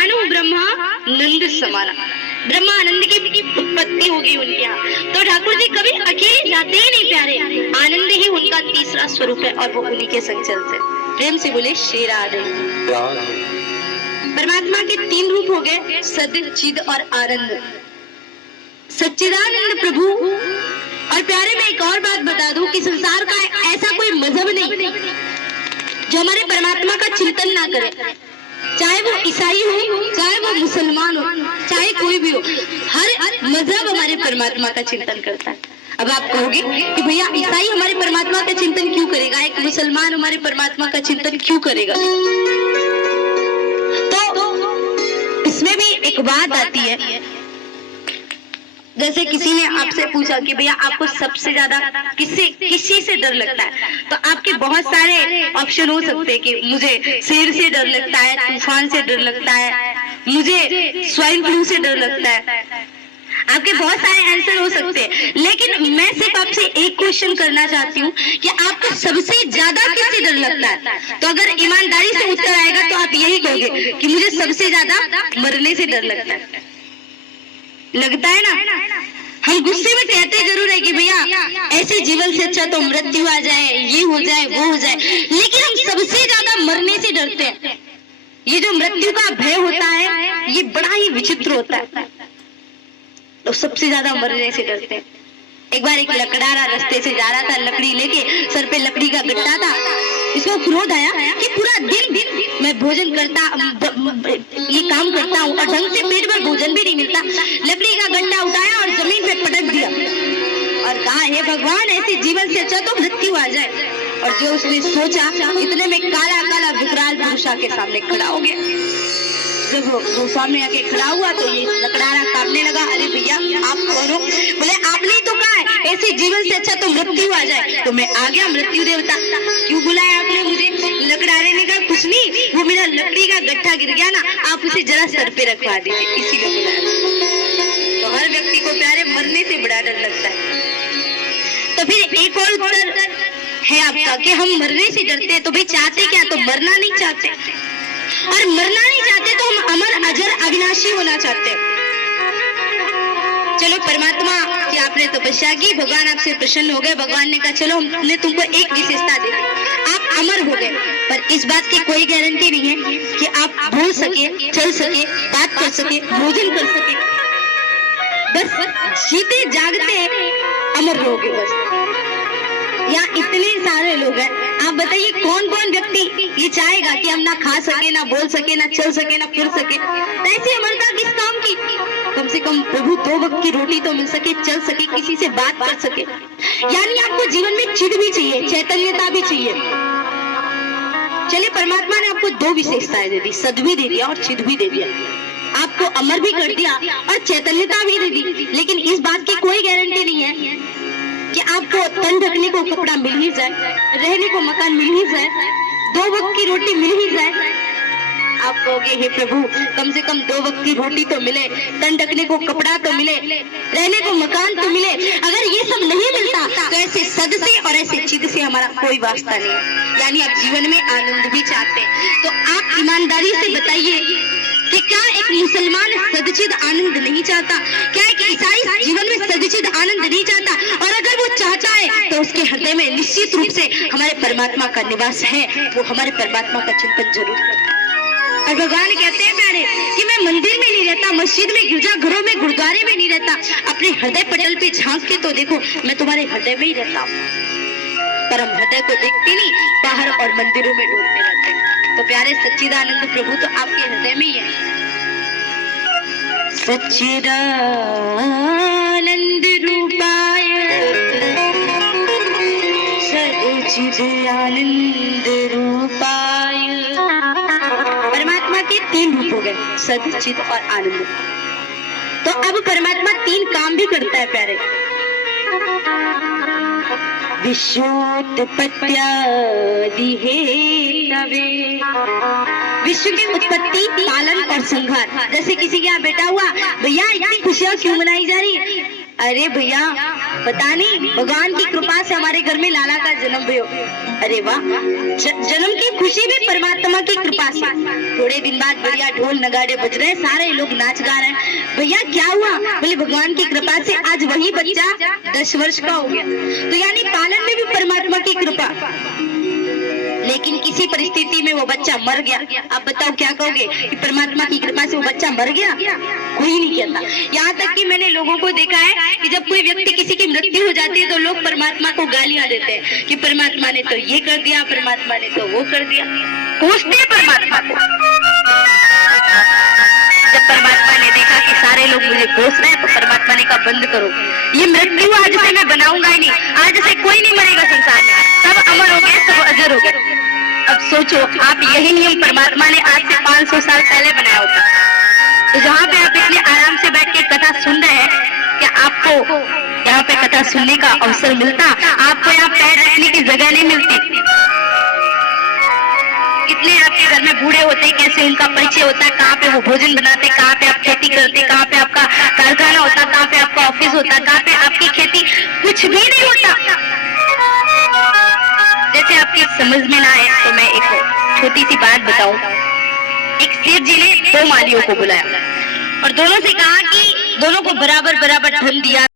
मानो ब्रह्मा नंद समाना। ब्रह्मानंद की उत्पत्ति होगी उनके यहाँ। तो ठाकुर जी कभी अकेले जाते ही नहीं प्यारे, आनंद ही उनका तीसरा स्वरूप है और वो उन्हीं के संग चलते। प्रेम से बोले श्री राधे। परमात्मा के तीन रूप हो गए, सद, चिद और आनंद। सच्चिदानंद प्रभु। और प्यारे मैं एक और बात बता दूं कि संसार का ऐसा कोई मजहब नहीं जो हमारे परमात्मा का चिंतन ना करे, चाहे वो ईसाई हो, चाहे वो मुसलमान हो, चाहे कोई भी हो, हर मजहब हमारे परमात्मा का चिंतन करता है। अब आप कहोगे कि भैया ईसाई हमारे परमात्मा का चिंतन क्यों करेगा, एक मुसलमान हमारे परमात्मा का चिंतन क्यों करेगा? तो इसमें भी एक बात आती है, जैसे किसी ने आपसे पूछा कि भैया आपको सबसे ज्यादा किसी से डर लगता है, तो आपके बहुत सारे ऑप्शन हो सकते हैं कि मुझे शेर से डर लगता है, तूफान से डर लगता है, मुझे स्वाइन फ्लू से डर लगता है। आपके बहुत सारे आंसर हो सकते हैं, लेकिन मैं सिर्फ आपसे एक क्वेश्चन करना चाहती हूँ कि आपको सबसे ज्यादा किससे डर लगता है? तो अगर ईमानदारी से उत्तर आएगा तो आप यही कहोगे कि मुझे सबसे ज्यादा मरने से डर लगता है ना। हम गुस्से में कहते जरूर है कि भैया ऐसे जीवन से अच्छा तो मृत्यु आ जाए, ये हो जाए, वो हो जाए, लेकिन हम सबसे ज्यादा मरने से डरते हैं। ये जो मृत्यु का भय होता है ये बड़ा ही विचित्र होता है, तो सबसे ज्यादा मरने से डरते हैं। एक बार एक लकड़ारा रास्ते से जा रहा था, लकड़ी लेके, सर पे लकड़ी का गट्टा था। इसको क्रोध आया कि पूरा दिन मैं भोजन करता, ये काम करता हूँ और ढंग से पेट भर भोजन भी नहीं मिलता। लकड़ी का गट्टा उठाया और जमीन पे पटक दिया और कहा, हे भगवान ऐसे जीवन से अच्छा तो मृत्यु आ जाए। और जो उसने सोचा, इतने में काला काला विकराल पुरुष के सामने खड़ा हो गया। जब वो सामने आके खड़ा हुआ तो ये लकड़ारा कांपने लगा। अरे भैया आप कौन हो? बोले आपने ही तो कहा है ऐसे जीवन से अच्छा तो मृत्यु आ जाए, तो मैं आ गया मृत्यु देवता। क्यों बुलाया आपने मुझे? लकड़ारे ने कहा कुछ नहीं, वो मेरा लकड़ी का गट्ठा गिर गया ना, आप उसे जरा सर पे रखवा दीजिए, इसीलिए बुलाया। तो हर व्यक्ति को प्यारे मरने से बड़ा डर लगता है। तो फिर एक और उत्तर है आपका कि हम मरने से डरते हैं, तो भाई चाहते क्या? तो मरना नहीं चाहते, और मरना नहीं चाहते तो हम अमर अजर अविनाशी होना चाहते हैं। चलो परमात्मा की आपने तपस्या की, भगवान आपसे प्रसन्न हो गए। भगवान ने कहा चलो हमने तुमको एक विशेषता दे दी, आप अमर हो गए। पर इस बात की कोई गारंटी नहीं है कि आप बोल सके, चल सके, बात कर सके, भोजन कर सके। बस जीते जागते अमर रहोगे बस। यहाँ इतने सारे लोग हैं, आप बताइए कौन कौन व्यक्ति ये चाहेगा कि हम ना खा सके, ना बोल सके, ना चल सके, ना फिर सके? ऐसी अमरता किस काम की? कम से कम प्रभु 2 वक्त की रोटी तो मिल सके, चल सके, किसी से बात कर सके। यानी आपको जीवन में चिद भी चाहिए, चैतन्यता भी चाहिए। चलिए परमात्मा ने आपको 2 विशेषताएं दे दी, सद भी दे दिया और चिद भी दे दिया, आपको अमर भी कर दिया और चैतन्यता भी दे दी। लेकिन इस बात की कोई गारंटी नहीं है कि आपको तन ढकने को कपड़ा मिल ही जाए, रहने को मकान मिल ही जाए, 2 वक्त की रोटी मिल ही जाए। आप कहोगे हे प्रभु कम से कम 2 वक्त की रोटी तो मिले, तन ढकने को कपड़ा तो मिले, रहने को मकान तो मिले। अगर ये सब नहीं मिलता तो ऐसे सद से और ऐसे चिद से हमारा कोई वास्ता नहीं। यानी आप जीवन में आनंद भी चाहते हैं, तो आप ईमानदारी से बताइए कि क्या एक मुसलमान सदचिद आनंद नहीं चाहता? क्या एक ईसाई जीवन में सदचिद आनंद नहीं चाहता? और अगर वो चाहता है तो उसके हृदय में निश्चित रूप से हमारे परमात्मा का निवास है, वो हमारे परमात्मा का चिंतन जरूर करता है। और भगवान कहते हैं प्यारे कि मैं मंदिर में नहीं रहता, मस्जिद में, गिरजाघरों में, गुरुद्वारे में नहीं रहता, अपने हृदय पटल पे झांक के तो देखो, मैं तुम्हारे हृदय में ही रहता हूँ। पर हम हृदय को देखते नहीं, बाहर और मंदिरों में ढूंढते रहते हैं। तो प्यारे सच्चिदानंद प्रभु तो आपके हृदय में ही है। सच्चिदानंद रूपाय सच्चिदानंद रूपाय। परमात्मा के 3 रूप हो गए, सद, चिद और आनंद। तो अब परमात्मा 3 काम भी करता है प्यारे। विश्वोत्पत्त्यादि हेतवे, विश्व की उत्पत्ति, पालन और संहार। जैसे किसी के यहाँ बेटा हुआ, भैया इतनी खुशियां क्यों मनाई जा रही? अरे भैया पता नहीं भगवान की कृपा से हमारे घर में लाला का जन्म भी हो। अरे वाह, जन्म की खुशी भी परमात्मा की कृपा से। थोड़े दिन बाद बढ़िया ढोल नगाड़े बज रहे हैं, सारे लोग नाच गा रहे हैं। भैया क्या हुआ? बोले भगवान की कृपा से आज वही बच्चा 10 वर्ष का हो गया। तो यानी पालन में भी परमात्मा की कृपा। लेकिन किसी परिस्थिति में वो बच्चा मर गया। आप बताओ क्या कहोगे कि परमात्मा की कृपा से वो बच्चा मर गया? कोई नहीं कहता। यहाँ तक कि मैंने लोगों को देखा है कि जब कोई व्यक्ति किसी की मृत्यु हो जाती है तो लोग परमात्मा को गालियां देते हैं कि परमात्मा ने तो ये कर दिया, परमात्मा ने तो वो कर दिया। कोसते हैं परमात्मा को। जब परमात्मा ने देखा कि सारे लोग मुझे कोस रहे हैं तो परमात्मा ने कहा बंद करो, ये मृत्यु आज से मैं बनाऊंगा ही नहीं। आज से कोई नहीं मरेगा संसार में, सब अमर हो गए, सब अजर हो गए। अब सोचो आप, यही नियम परमात्मा ने आज से 500 साल पहले बनाया होता। तो जहाँ पे आप इतने आराम से बैठ के कथा सुन रहे हैं, क्या आपको यहाँ पे कथा सुनने का अवसर मिलता? आपको यहाँ पैर रखने की जगह नहीं मिलती। कितने आपके घर में बूढ़े होते, कैसे उनका परिचय होता है, कहाँ पे वो भोजन बनाते, कहाँ पे आप खेती करते, कहाँ पे आपका कारखाना होता, कहाँ पे आपका ऑफिस होता, कहाँ पे आपकी खेती, कुछ भी नहीं होता। जैसे आपकी समझ में ना आए तो मैं एक छोटी सी बात बताऊं। एक सेठ जी ने 2 मालियों को बुलाया और दोनों से कहा कि दोनों को बराबर बराबर धन दिया।